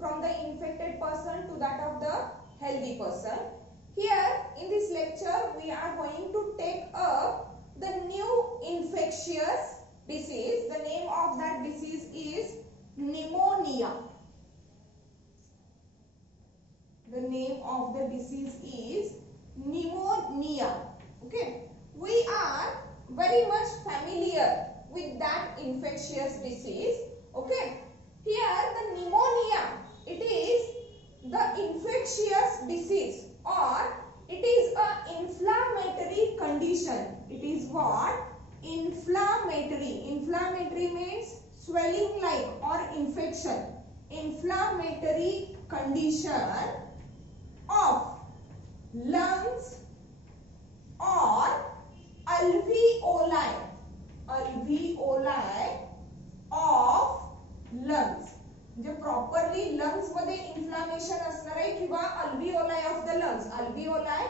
from the infected person to that of the healthy person. Here in this lecture we are going to take up the new infectious disease. The name of that disease is pneumonia. The name of the disease is pneumonia. Okay, we are very much familiar with that infectious disease. Okay, here the pneumonia, it is the infectious disease, or it is a inflammatory condition. It is what? Inflammatory. Inflammatory means swelling like or infection. Inflammatory condition of lungs or alveoli. Alveoli of lungs. जे properly lungs मध्ये inflammation असणार आहे किंवा alveoli of the lungs. Alveoli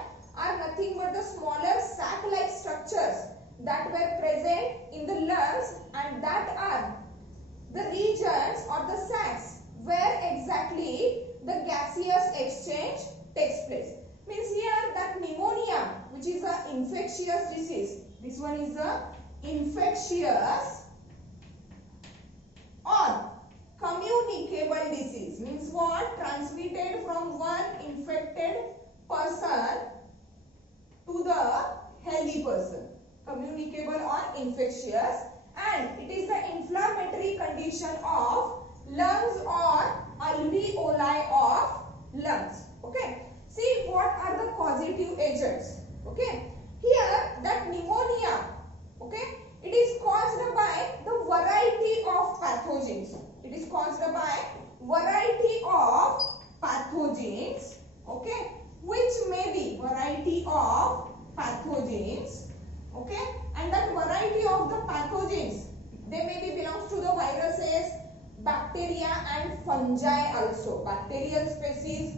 are nothing but the smaller sac like structures that were present in the lungs, and that are the regions or the sacs where exactly the gaseous exchange takes place. Means here that pneumonia, which is a infectious disease, this one is a infectious or communicable disease. Means what? Transmitted from one infected person to the healthy person. Communicable or infectious, and it is the inflammatory condition of lungs or alveoli of lungs. Okay, see what are the causative agents. Okay, here that pneumonia, okay, it is caused by the variety of pathogens. It is caused by variety of pathogens, okay, which may be variety of pathogens, okay, and that variety of the pathogens, they may be belongs to the viruses, bacteria and fungi also. Bacterial species,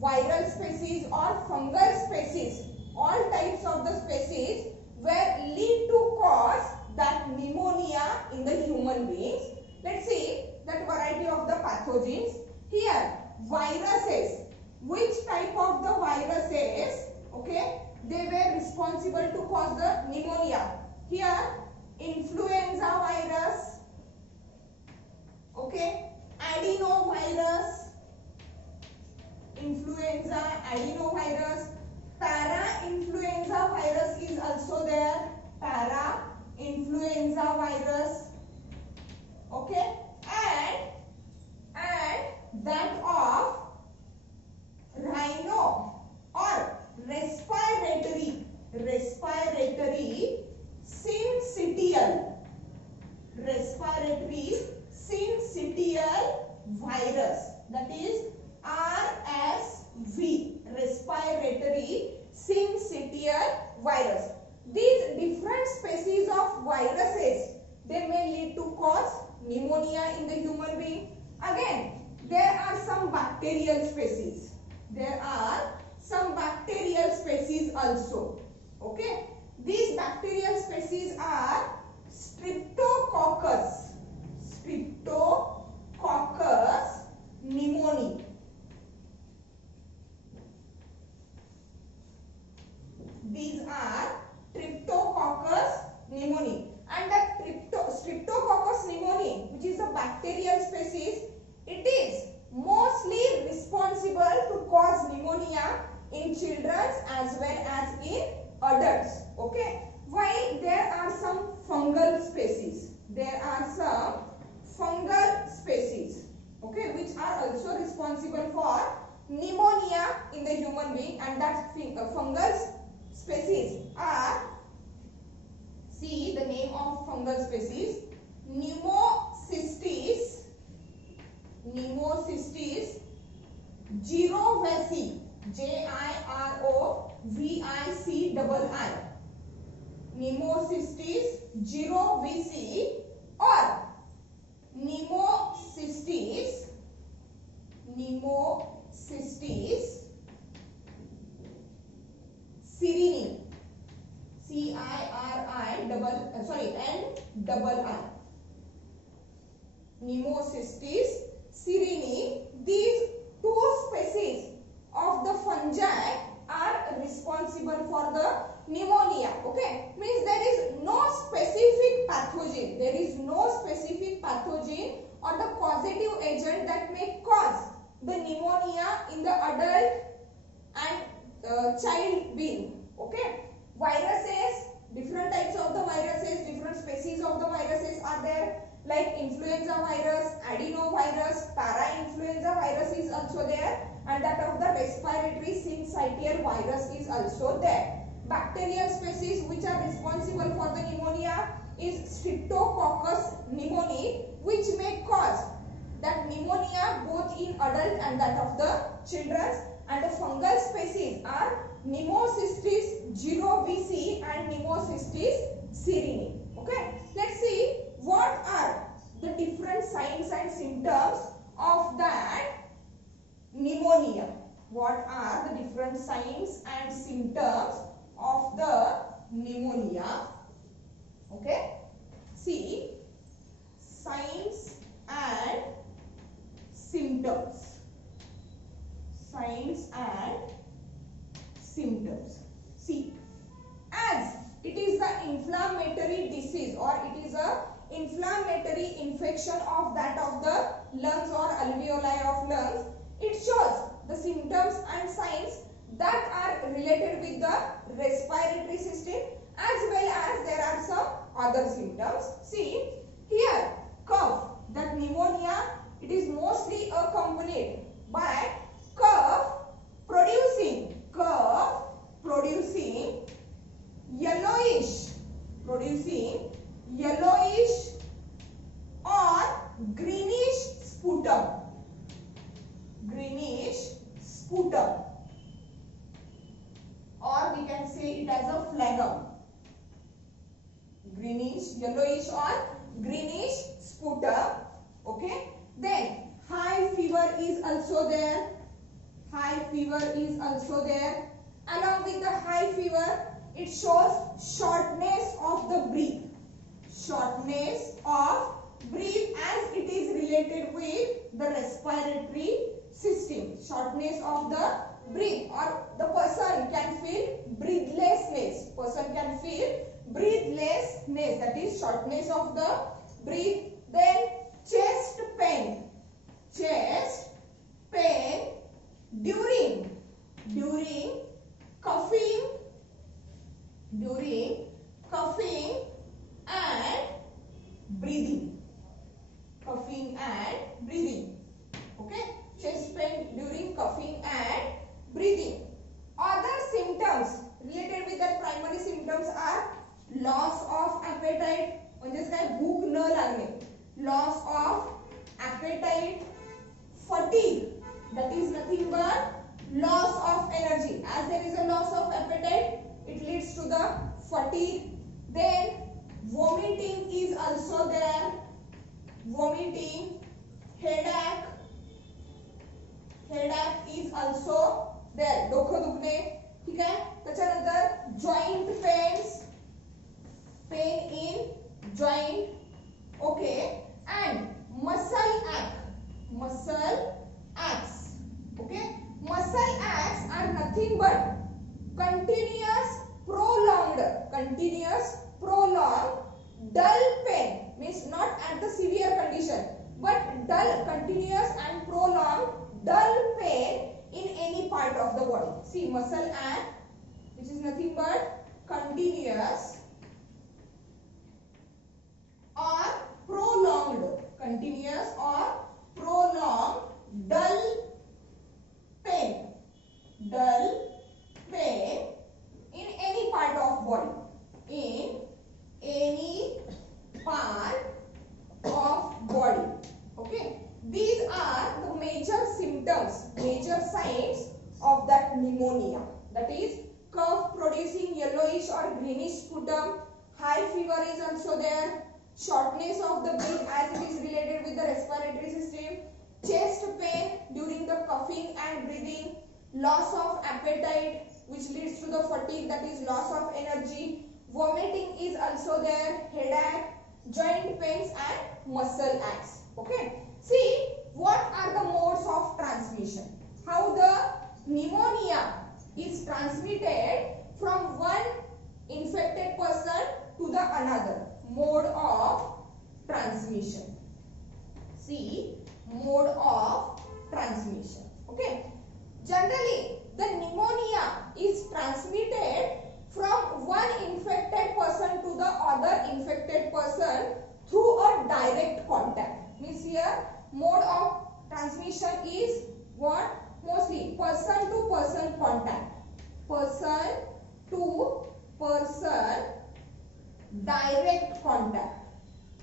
viral species or fungal species, all types of the species were lead to cause that pneumonia in the human beings. Let's see that variety of the pathogens. Here viruses, which type of the viruses, okay, they were responsible to cause the pneumonia. Here influenza virus, okay, adenovirus, influenza, adenovirus, para-influenza virus is also there, para-influenza virus, okay, and that of rhino or respiratory syncytial virus, that is RSV, respiratory syncytial virus. These different species of viruses, they may lead to cause pneumonia in the human being. Again, there are some bacterial species. There are some bacterial species also. Okay, these bacterial species are Streptococcus pneumoniae. These are Streptococcus pneumoniae, and the Streptococcus pneumoniae, which is a bacterial species, it is mostly responsible to cause pneumonia in children as well as in adults. Okay, while there are some fungal species, okay, which are also responsible for pneumonia in the human being, and that fungal species are, see the name of fungal species, Pneumocystis girovicii, Girovicii, Pneumocystis girovicii or Pneumocystis Cirini, N-I-I, Pneumocystis cirini. These may cause the pneumonia in the adult and child being. Okay, viruses, different types of the viruses, different species of the viruses are there, like influenza virus, adenovirus, para-influenza virus is also there, and that of the respiratory syncytial virus is also there. Bacterial species which are responsible for the pneumonia is Streptococcus pneumoniae, which may cause that pneumonia both in adult and that of the children. And the fungal species are Pneumocystis jirovecii and Pneumocystis cereuni. Okay, let's see what are the different signs and symptoms of that pneumonia. What are the different signs and symptoms of the pneumonia? Okay, see, signs and symptoms. Signs and symptoms. See, as it is the inflammatory disease or it is a inflammatory infection of that of the lungs or alveoli of lungs, it shows the symptoms and signs that are related with the respiratory system, as well as there are some other symptoms. See, here cough, that pneumonia, it is mostly accompanied by cough producing yellowish or greenish sputum, or we can say it as a phlegm. Yellowish or greenish sputum. Okay, then high fever is also there. Along with the high fever, it shows shortness of the breath. As it is related with the respiratory system. Shortness of the breath, or the person can feel breathlessness. That is shortness of the breath. Then chest pain during coughing and breathing. Okay, chest pain during coughing and breathing. Other symptoms related with that primary symptoms are loss of appetite, म्हणजेच काय भूक न लागणे, loss of appetite, fatigue, that is nothing but loss of energy. As there is a loss of appetite, it leads to the fatigue. Then vomiting is also there. Headache is also there. डोकं दुखणे, ठीक आहे. त्याच्यानंतर joint pain in joint. Okay, and muscle aches. Okay, muscle aches are nothing but continuous prolonged dull pain, means not at the severe condition, but continuous and prolonged dull pain in any part of the body. See, muscle ache, which is nothing but continuous or prolonged dull pain in any part of body. Okay, these are the major signs of that pneumonia. That is cough producing yellowish or greenish sputum. High fever is also there. Shortness of the breath as it is related with the respiratory system. Chest pain during the coughing and breathing. Loss of appetite, which leads to the fatigue, that is loss of energy. Vomiting is also there. Headache, joint pains and muscle aches. Okay. See, what are the modes of transmission? How the pneumonia is transmitted from one infected person to the another. Mode of transmission. See, mode of Generally, the pneumonia is transmitted from one infected person to the other infected person through a direct contact. Means here mode of transmission is what? Mostly person to person contact. Person to person direct contact.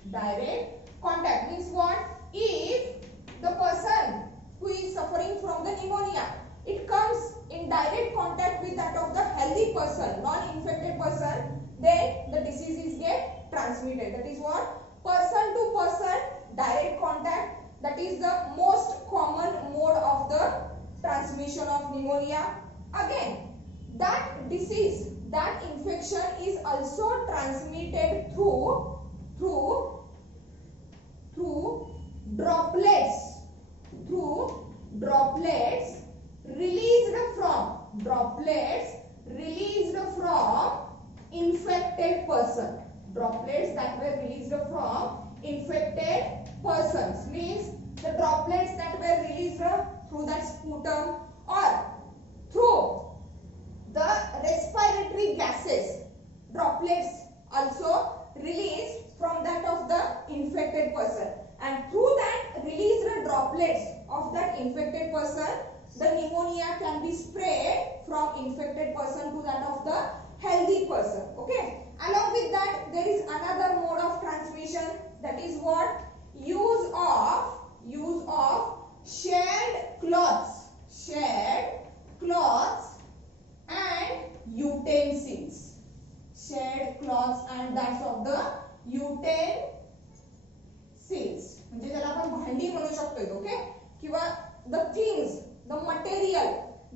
Direct contact means what? If the person who is suffering from the pneumonia, it comes in direct contact with that of the healthy person, non-infected person, then the diseases get transmitted. That is what? Person to person direct contact. That is the most common mode of the transmission of pneumonia. Again, that disease, that infection is also transmitted through droplets, released from infected person. Droplets that were released from infected persons means the droplets that were released through that sputum or through the respiratory gases. Droplets also released from that of the infected person, and through that released droplets of that infected person, the pneumonia can be spread from infected person to that of the healthy person. Okay. Along with that, there is another mode of transmission, that is what? Use of shared cloths and utensils. Shared cloths and that's of the utensils. म्हणजे ज्याला आपण भांडी म्हणू शकतो. Okay. किंवा the things, the material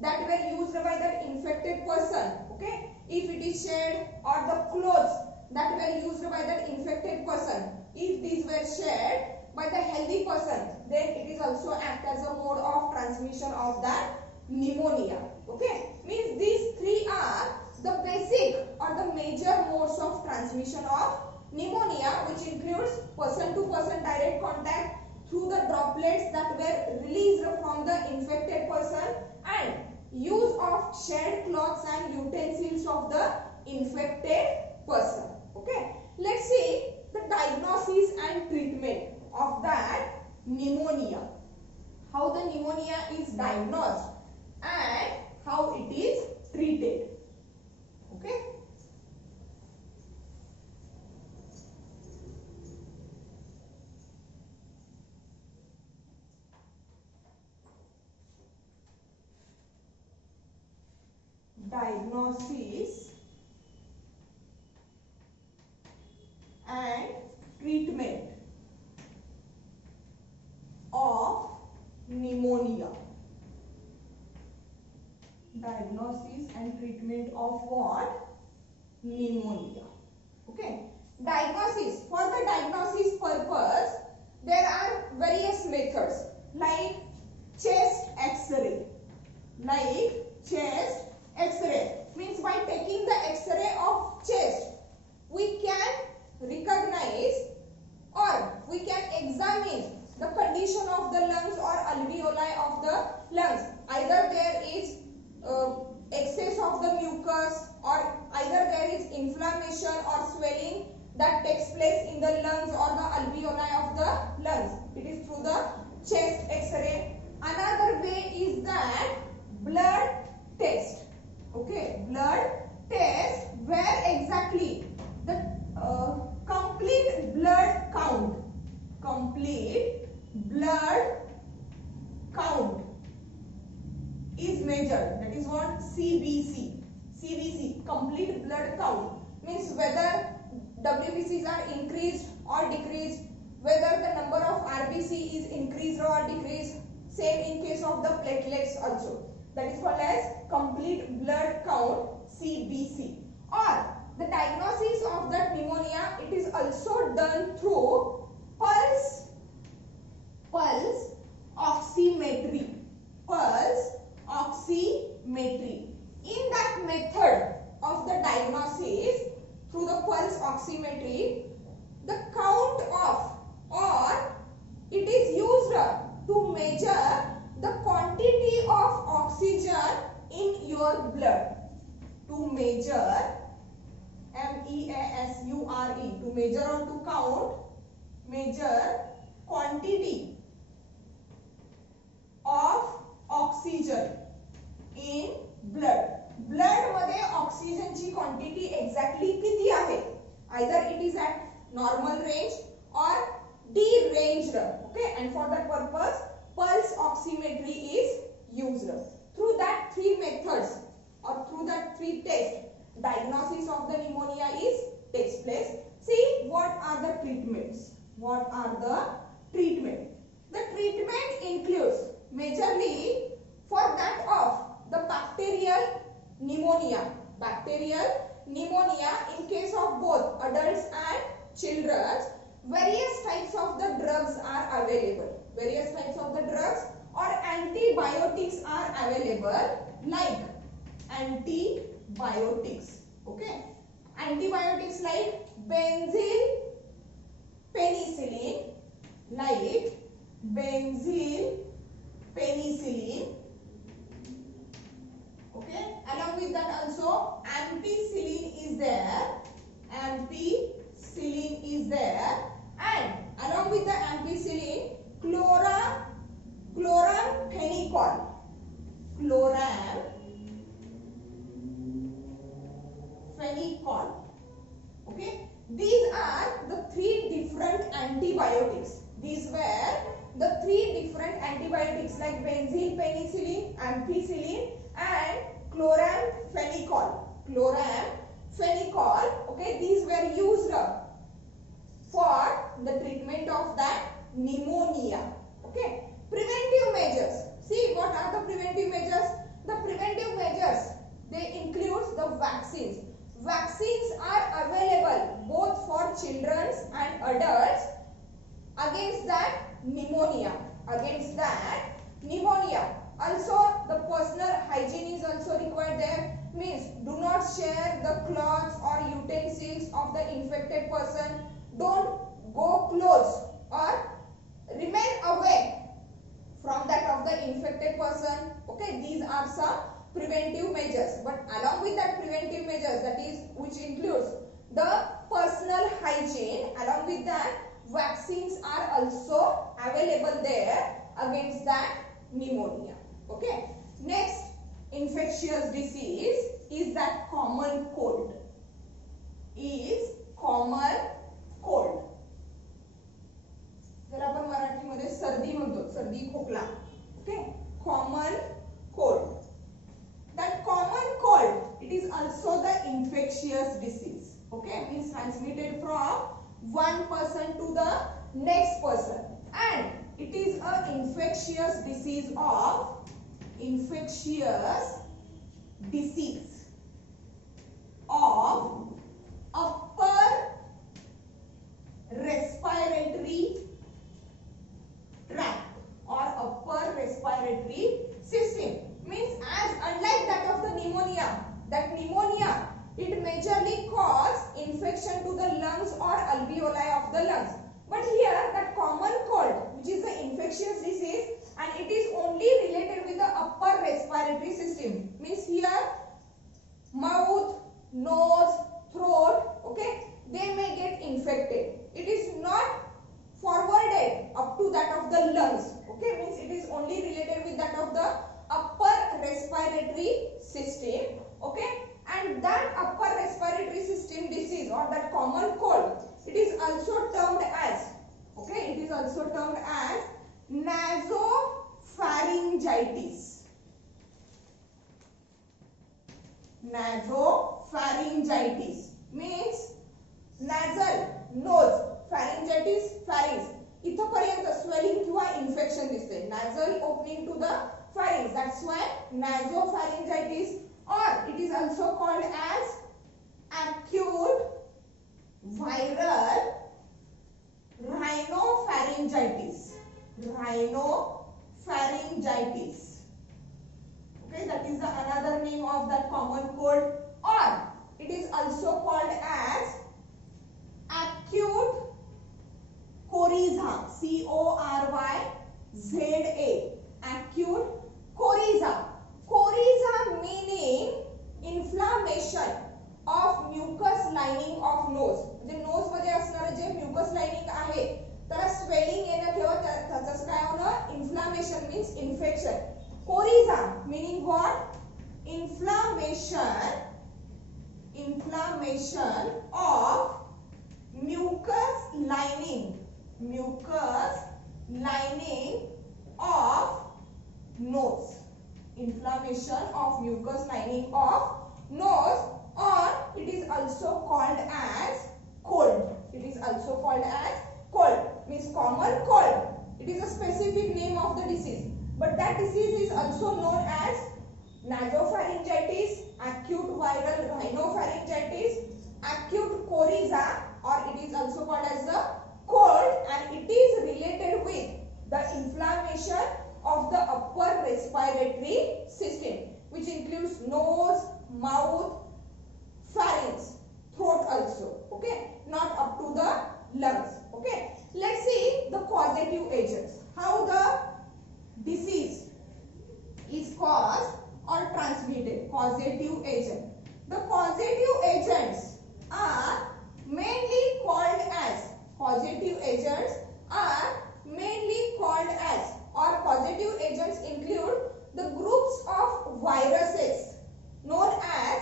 that were used by that infected person. Okay. If it is shared, or the clothes that were used by that infected person, if these were shared by the healthy person, then it is also act as a mode of transmission of that pneumonia. Okay. Means these three are the basic or the major modes of transmission of pneumonia, which includes person to person direct contact through the droplets that were released from the infected person and use of shared cloths and utensils of the infected person. Okay. Let's see the diagnosis and treatment of that pneumonia. How the pneumonia is diagnosed and how it is treated. Okay. Diagnosis and treatment of pneumonia. Diagnosis and treatment of what? Pneumonia. Okay. Diagnosis. For the diagnosis purpose, there are various methods like chest X-ray. Means by taking the X-ray of chest, we can recognize or we can examine the condition of the lungs or alveoli of the lungs. Either there is excess of the mucus, or either there is inflammation or swelling that takes place in the lungs or the alveoli of the lungs. It is through the chest X-ray. Another way is that blood test. Okay, blood test, where exactly the complete blood count is measured. That is what? CBC, complete blood count, means whether WBCs are increased or decreased, whether the number of RBC is increased or decreased. Same in case of the platelets also. That is called as complete blood count, CBC. Or the diagnosis of that pneumonia, it is also done through pulse oximetry. In that method of the diagnosis, through the pulse oximetry, the count of, or it is used to measure the quantity of oxygen in your blood. To measure, MEASURE, to measure or to count, measure quantity of oxygen in blood. Blood मध्ये ऑक्सिजनची quantity exactly किती आहे? Either it is at normal range और deranged. Okay, and for that purpose pulse oximetry is used. Through that three methods or through that three tests, diagnosis of the pneumonia is takes place. See what are the treatments. What are the treatment? The treatment includes majorly for that of the bacterial pneumonia. Bacterial pneumonia in case of both adults and children. Various types of the drugs are available. Various types of the drugs or antibiotics are available, like antibiotics. Okay, antibiotics like benzyl penicillin, like benzyl penicillin. Okay, along with that also ampicillin is there. Ampicillin is there, and along with the ampicillin, chloramphenicol. Chloramphenicol. Okay, these are the three different antibiotics. These were the three different antibiotics like benzyl penicillin, ampicillin, and chloramphenicol. Chloramphenicol. Okay, these were used for the treatment of that pneumonia. Okay, preventive measures. See what are the preventive measures? The preventive measures, they include the vaccines. Vaccines are available both for children and adults against that pneumonia. Against that pneumonia. Also the personal hygiene is also required there. Means do not share the cloths or utensils of the infected person. Don't go close or remain away from that of the infected person. Okay, these are some preventive measures. But along with that preventive measures, that is which includes the personal hygiene, along with that vaccines are also available there against that pneumonia. Okay, next infectious disease is that common cold. Is common cold. जर आपण मराठीमध्ये सर्दी म्हणतो, सर्दी खोकला. Okay, common cold. That common cold, it is also the infectious disease. Okay, means transmitted from one person to the next person, and it is a infectious disease of upper respiratory tract or upper respiratory system. Means as unlike that of the pneumonia, that pneumonia it majorly cause infection to the lungs or alveoli of the lungs. But here that common cold, which is the infectious disease, and it is only related with the upper respiratory system. Means here mouth, nose, throat, okay, they may get infected. It is not forwarded up to that of the lungs. Okay, means it is only related with that of the upper respiratory system. Okay, and that upper respiratory system disease or that common cold, it is also termed as, okay, it is also termed as nasopharyngitis. Nasopharyngitis means nasal, nose, pharyngitis, pharynx. इथपर्यंत swelling किंवा infection दिसते. Nasal opening to the pharynx. That's why nasopharyngitis, or it is also called as acute viral rhinopharyngitis. Rhinopharyngitis. Okay, that is the another name of that common cold, or it is also called as acute coryza. CORYZA. Acute coryza. Coryza meaning what? Inflammation of mucous lining of nose. Inflammation of mucous lining of nose, or it is also called as cold. It is also called as cold, means common cold. It is a specific name of the disease, but that disease is also known as nasopharyngitis, acute viral rhinopharyngitis, acute coryza, or it is also called as the cold, and it is related with the inflammation of the upper respiratory system, which includes nose, mouth, pharynx, throat also. Okay, not up to the lungs. Okay, let's see the causative agents. How the disease is caused or transmitted. Causative agent. The causative agents are mainly called as or causative agents include the groups of viruses known as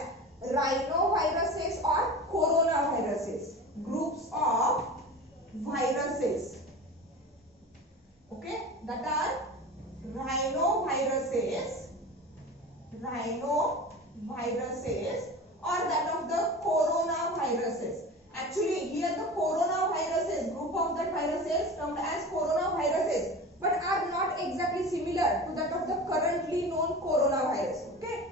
rhinoviruses or coronaviruses. Groups of viruses, okay, that are rhinoviruses or that of the coronaviruses. Actually, here the coronaviruses, group of the viruses termed as coronaviruses, but are not exactly similar to that of the currently known coronavirus. Okay,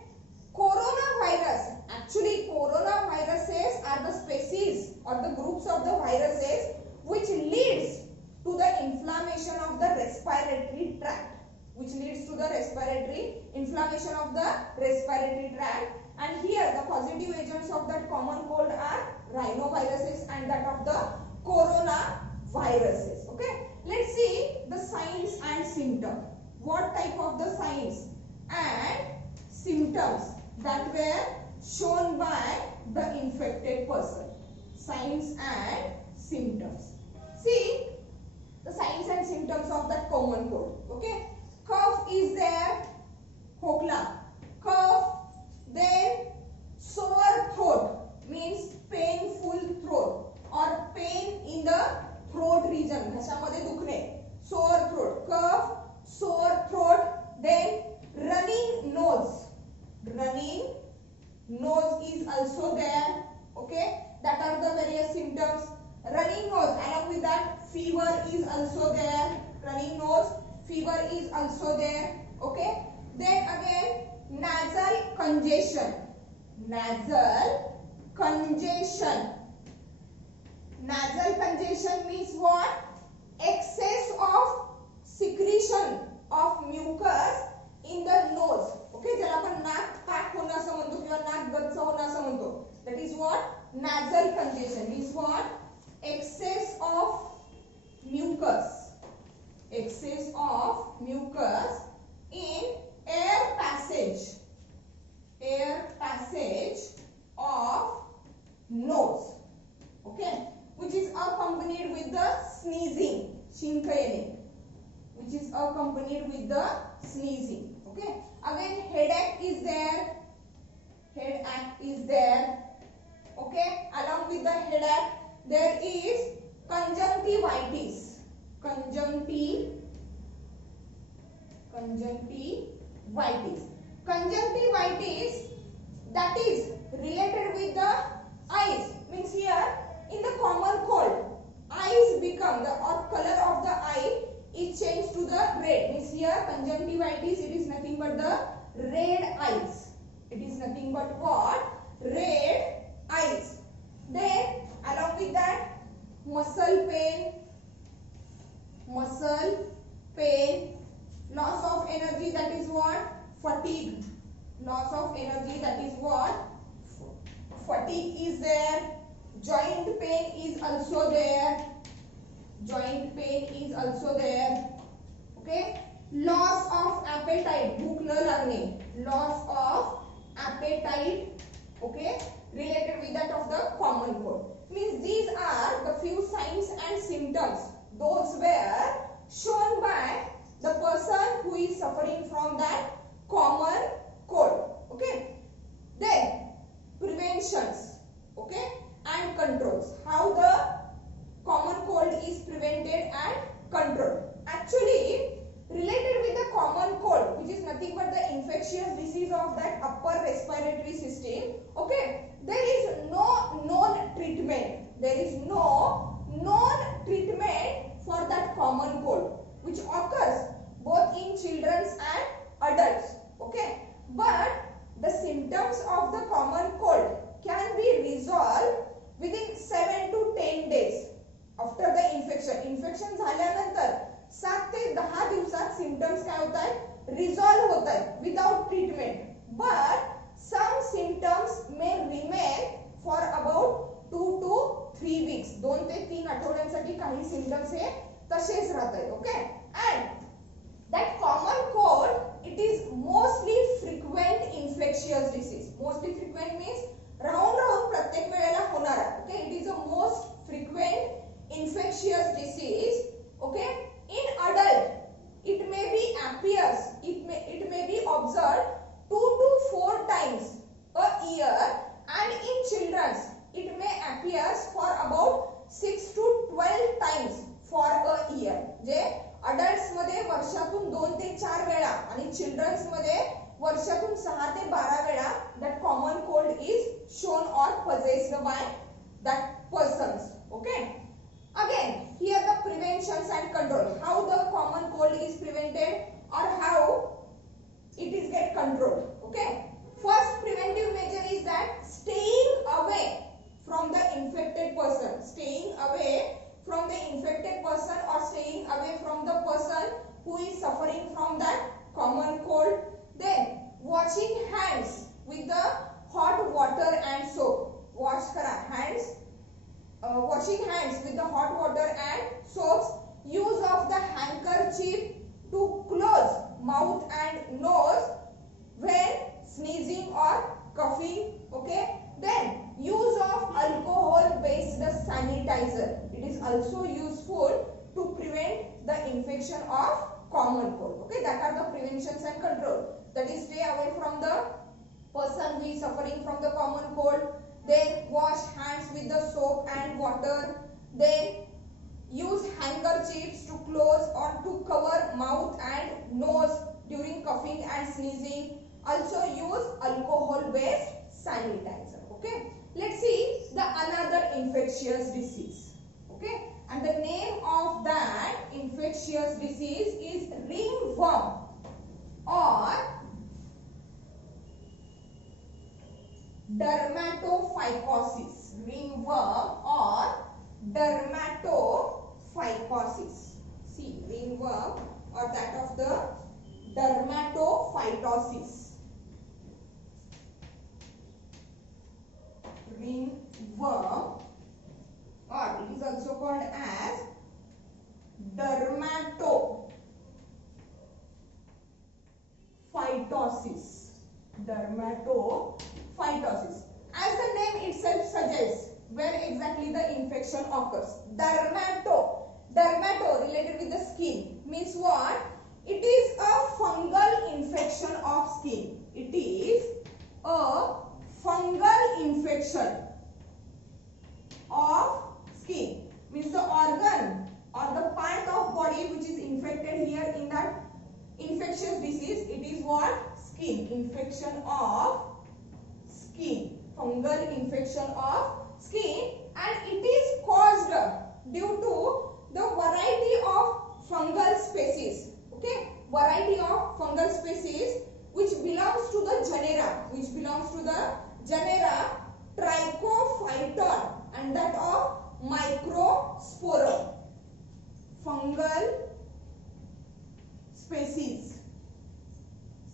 coronavirus, actually coronaviruses are the species or the groups of the viruses which leads to the inflammation of the respiratory tract, inflammation of the respiratory tract. And here the causative agents of that common cold are rhinoviruses and that of the coronaviruses. Okay, let's see the signs and symptoms. What type of the signs and symptoms that were shown by the infected person? Signs and symptoms. See the signs and symptoms of that common cold. Okay, cough is there, hokla, cough. Then sore throat means painful throat or pain in the throat region. घशामध्ये दुखणे, sore throat, cough, sore throat. Then running nose is also there. Okay, that are the various symptoms. Running nose, along with that fever is also there. Running nose, fever is also there. Okay, then again nasal congestion. Nasal congestion means what? Excess of secretion of mucus in the nose. Okay, ज्याला आपण नाक pack होणं असं म्हणतो किंवा नाक गच्च होणं असं म्हणतो. That is what? Nasal congestion means what? Excess of mucus in air passage of nose. Okay, which is accompanied with the sneezing, shrink येणे, which is accompanied with the sneezing. Okay, again headache is there. Okay, along with the headache there is conjunctivitis. Conjunctivitis that is related with the eyes, means here in the common cold eyes become the or color of the eye is changed to the red, means here conjunctivitis, it is nothing but the red eyes. It is nothing but what? Red eyes. Then along with that muscle pain, loss of energy, that is what? Fatigue. Loss of energy, that is what? Fatigue is there. Joint pain is also there. Okay, loss of appetite, भूख न लगने, loss of appetite. Okay, related with that of the common cold. Means these are the few signs and symptoms. Those were shown by the person who is suffering from that upper respiratory system. Okay, there is no known treatment. There is no known treatment for that common cold, which occurs both in children and adults. Okay, but the symptoms of the common cold can be resolved within 7 to 10 days after the infection. Infection झाल्यानंतर 7 ते 10 दिवसात symptoms काय होतात, resolve होतात without treatment. But some symptoms may remain for about 2 to 3 weeks. 2 ते 3 आठवड्यांसाठी काही symptoms हे तसेच राहतात. Okay, and that common cold, it is mostly frequent infectious disease. Mostly frequent means राहून राहून प्रत्येक वेळेला होणारा. Okay, it is a most frequent infectious disease. Okay, in adult it may be appears, it may be observed 2 to 4 times a year, and in children it may appears for about 6 to 12 times for a year. J adults मध्ये वर्षातून 2 ते 4 वेळा आणि childrens मध्ये वर्षातून 6 ते 12 वेळा that common cold is shown or possessed by that persons. Okay, again here the preventions and control, how the common cold is prevented or how it is get controlled. Okay, first preventive measure is that staying away from the infected person, staying away from the infected person or staying away from the person who is suffering from that common cold. Then washing hands with the hot water and soap. Wash kara hands, washing hands with the hot water and soaps. Use of the handkerchief to close mouth and nose when sneezing or coughing. Okay, then use of alcohol based sanitizer. It is also useful to prevent the infection of common cold. Okay, that are the preventions and control. That is, stay away from the person who is suffering from the common cold. Then wash hands with the soap and water. Then use handkerchiefs to close or to cover mouth and nose during coughing and sneezing. Also use alcohol based sanitizer. Okay, let's see the another infectious disease. Okay, and the name of that infectious disease is ringworm or dermatophycosis. Ringworm or dermatophycosis. See, ringworm or that of the dermatophytosis. Ringworm, or it is also called as dermatophytosis. Dermatophytosis. As the name itself suggests, where exactly the infection occurs. Dermato related with the skin means what? It is a fungal infection of skin. It is a fungal infection of skin. Means the organ or the part of body which is infected here in that infectious disease. It is what? Skin. Infection of skin. Fungal infection of skin, and it is caused due to the variety of fungal species. Okay, variety of fungal species which belongs to the genera, Trichophyton and that of Microsporum. Fungal species.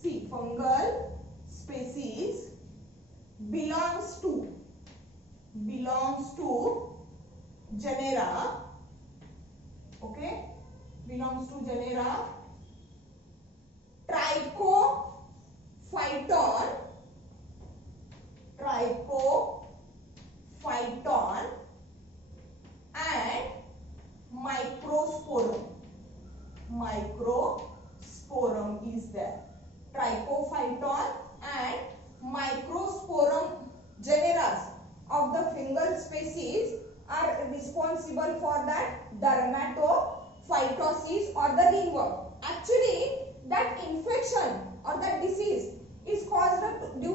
See, fungal species belongs to genera. Okay, belongs to genera Trichophyton and Microsporum. Microsporum is there. Trichophyton and Microsporum genera of the fungal species are responsible for that dermatophytosis or the ringworm. Actually, that infection or that disease is caused due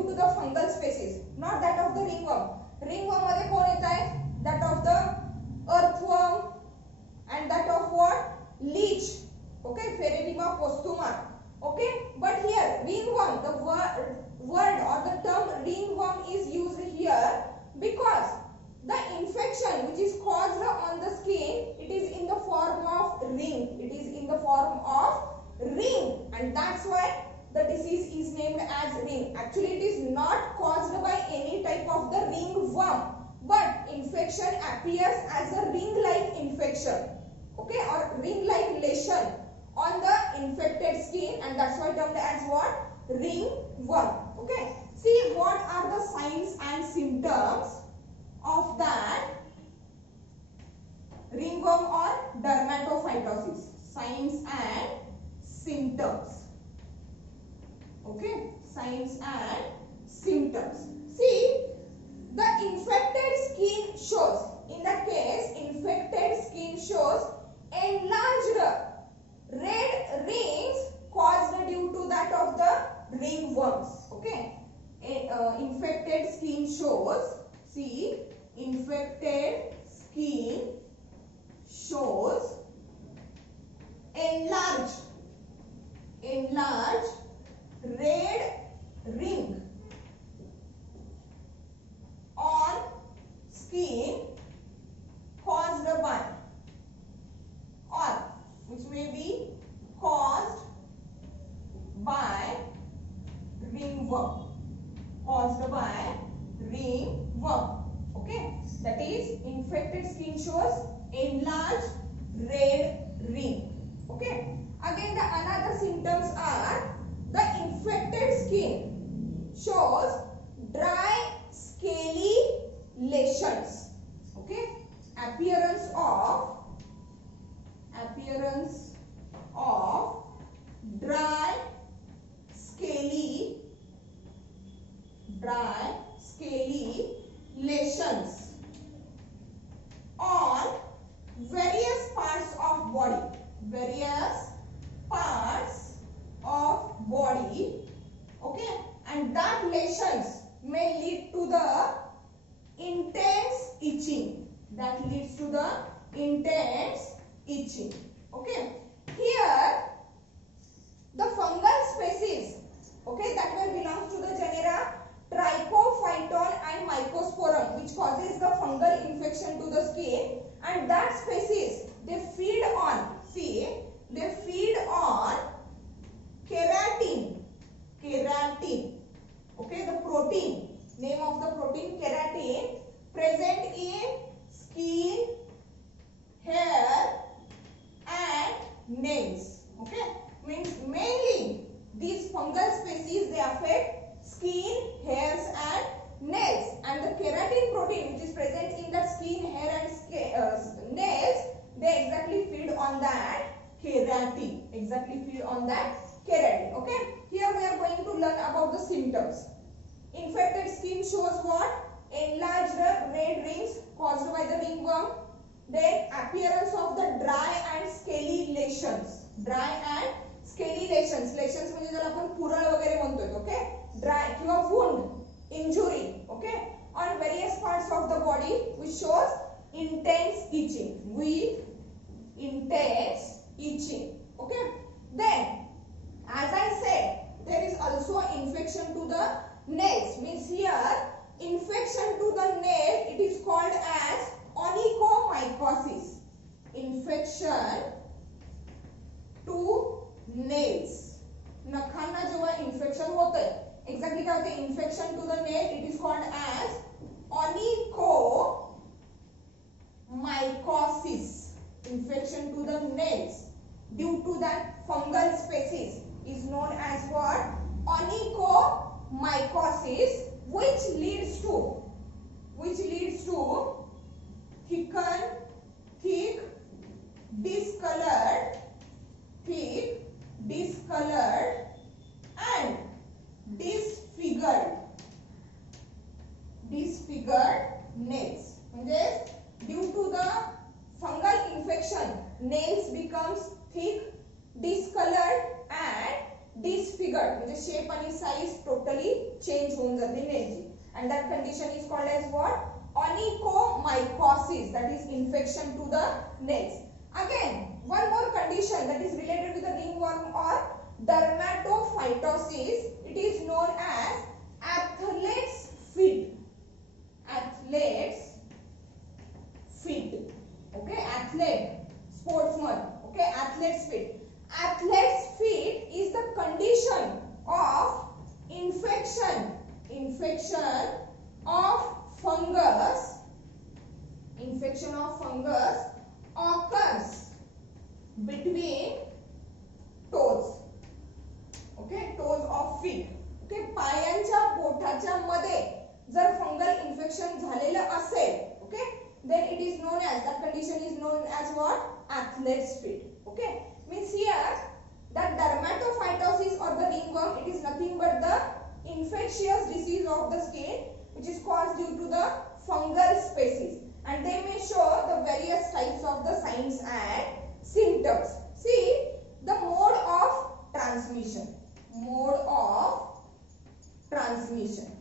actually it is not caused by any type of the ringworm, but infection appears as a ring-like infection, okay, or ring-like lesion on the infected skin, and that's why termed as what? Ringworm. Okay, see what are the signs and symptoms of that ringworm or dermatophytosis. Signs and symptoms. Okay, signs and symptoms. See, the infected skin shows, in that case, infected skin shows enlarged red rings caused due to that of the ringworms. Okay, infected skin shows, see, infected skin shows enlarged red ring on skin caused by, or which may be caused by ringworm, okay, that is infected skin shows enlarged red ring. Okay, again the another symptoms are the infected skin shows dry scaly lesions. Okay, appearance of dry scaly lesions on various parts of body, okay, and that lesions may lead to the intense itching, okay. Here the fungal species, okay, that will belongs to the genera Trichophyton and Mycosporum, which causes the fungal infection to the skin, and that species they feed on, see, they feed on keratin, okay, the protein, name of the protein keratin, present in skin, hair and nails. Okay, means mainly these fungal species they affect skin, hairs and nails, and the keratin protein which is present in the skin, hair and nails, they exactly feed on that keratin, okay. Here we are going to learn about the symptoms. Infected skin shows what? Enlarged red rings caused by the ringworm. Then appearance of the dry and scaly lesions. Lesions म्हणजे ज्याला आपण पुरळ वगैरे म्हणतोय, okay, dry किंवा wound, injury, okay, on various parts of the body which shows intense itching, okay. Then as I said, there is also infection to the nails, means here infection to the nail, it is called as onychomycosis. Infection to nails, नखांना जेव्हा infection होतंय, exactly काय होते, infection to the nail, it is called as onychomycosis. Infection to the nails due to that fungal species is known as what? Onychomycosis, which leads to thick, discolored and disfigured nails. म्हणजे due to the fungal infection, nails becomes thick, discolored and disfigured. म्हणजे shape आणि size totally change होऊन जाते nailची, and that condition is called as what? Onychomycosis, that is infection to the nails. Again, one more condition that is related to the ringworm or dermatophytosis, it is known as athlete's feet. Okay, athlete, sportsman, okay, athlete's feet. Athlete's feet is the condition of infection of fungus, infection of fungus occurs between toes. Okay, toes of feet. Okay, पायांच्या बोटाच्या मध्ये जर fungal infection झालेलं असेल, okay, then it is known as, that condition is known as what? Athlete's feet. Okay, means here that dermatophytosis or the ringworm, it is nothing but the infectious disease of the skin which is caused due to the fungal species, and they may show the various types of the signs and symptoms. See the mode of transmission. Mode of transmission.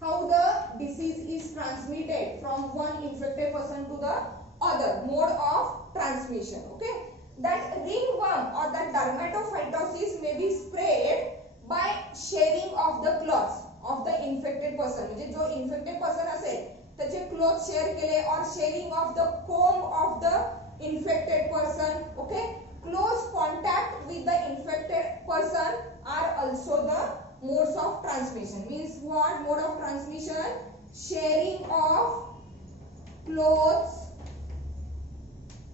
How the disease is transmitted from one infected person to the other. Mode of transmission. Okay, that ringworm or that dermatophytosis may be spread by sharing of the cloths of the infected person. म्हणजे जो infected person असेल त्याचे clothes share केले, or sharing of the comb of the infected person. Okay, close contact with the infected person are also the modes of transmission. Means what? Mode of transmission: sharing of clothes,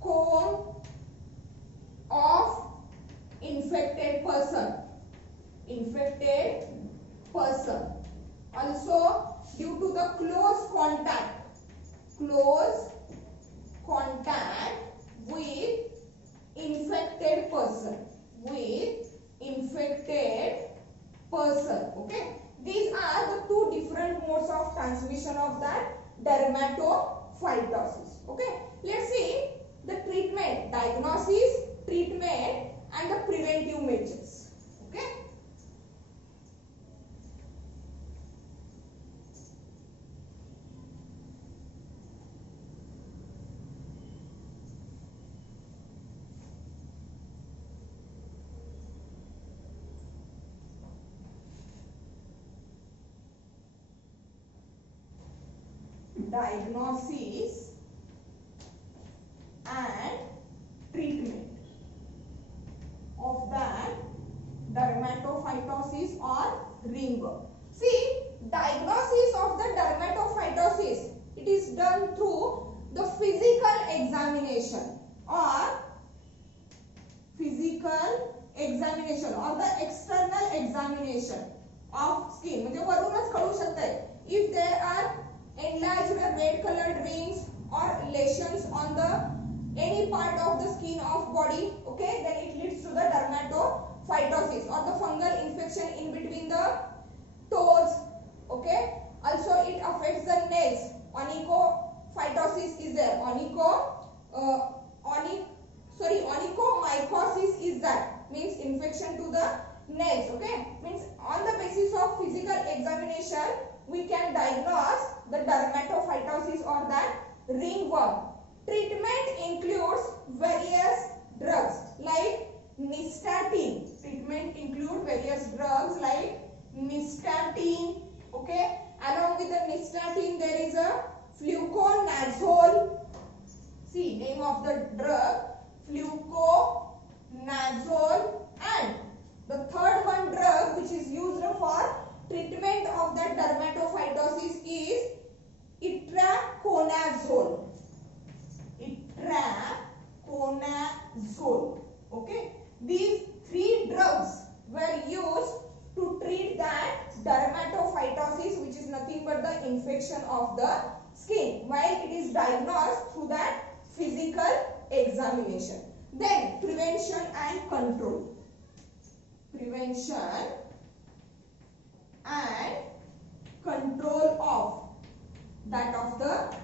comb of infected person. Infected person. Also due to the close contact with infected person. Okay, these are the two different modes of transmission of that dermatophytosis. Okay, let's see the treatment, diagnosis, treatment and the preventive measures. Okay, diagnosis and treatment of that dermatophytosis or ringworm. See, diagnosis of the dermatophytosis, it is done through the physical examination or the external examination of skin. म्हणजे वरूनच कळू शकते if there are enlarged red colored rings or lesions on the any part of the skin of body, okay, then it leads to the dermatophytosis or the fungal infection in between the toes. Okay, also it affects the nails. Onychophytosis is there. Onychomycosis is that, means infection to the nails. Okay, means on the basis of physical examination we can diagnose the dermatophytosis or that ringworm. Treatment includes various drugs like nystatin. Okay, along with the nystatin there is a fluconazole. See, name of the drug, fluconazole. And the third one drug which is used for treatment of that dermatophytosis is itraconazole. Okay, these three drugs were used to treat that dermatophytosis, which is nothing but the infection of the skin, while it is diagnosed through that physical examination. Then prevention and control. Of that of the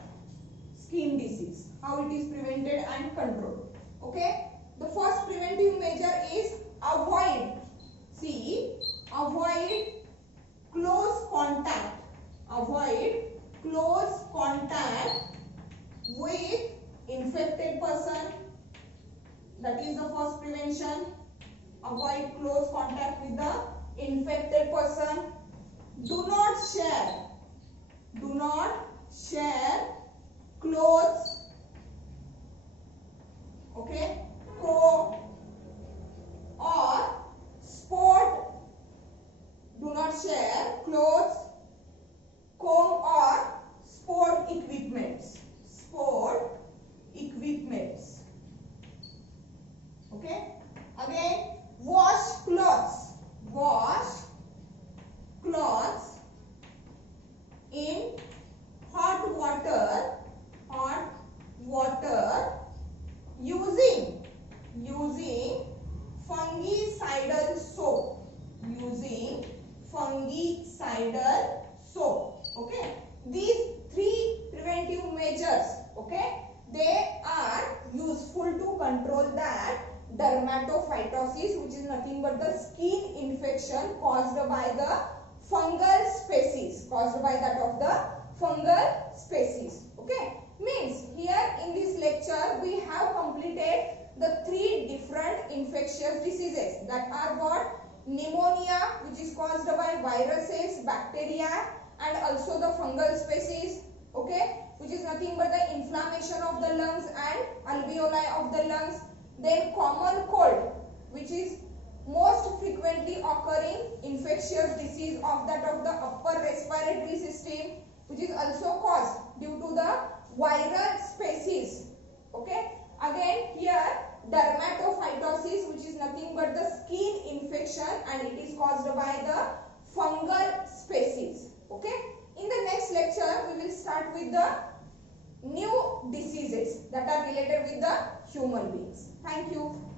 skin disease, how it is prevented and controlled. Okay, the first preventive measure is avoid close contact with infected person. That is the first prevention. Avoid close contact with the infected person. Do not share clothes, okay, or sport. Do not share clothes infection caused by the fungal species, caused by that of the fungal species. Okay, means here in this lecture we have completed the 3 different infectious diseases, that are what? Pneumonia, which is caused by viruses, bacteria, and also the fungal species, okay, which is nothing but the inflammation of the lungs and alveoli of the lungs. Then common cold, which is most frequently occurring infectious disease of that of the upper respiratory system, which is also caused due to the viral species. Okay, again here dermatophytosis, which is nothing but the skin infection, and it is caused by the fungal species. Okay, in the next lecture we will start with the new diseases that are related with the human beings. Thank you.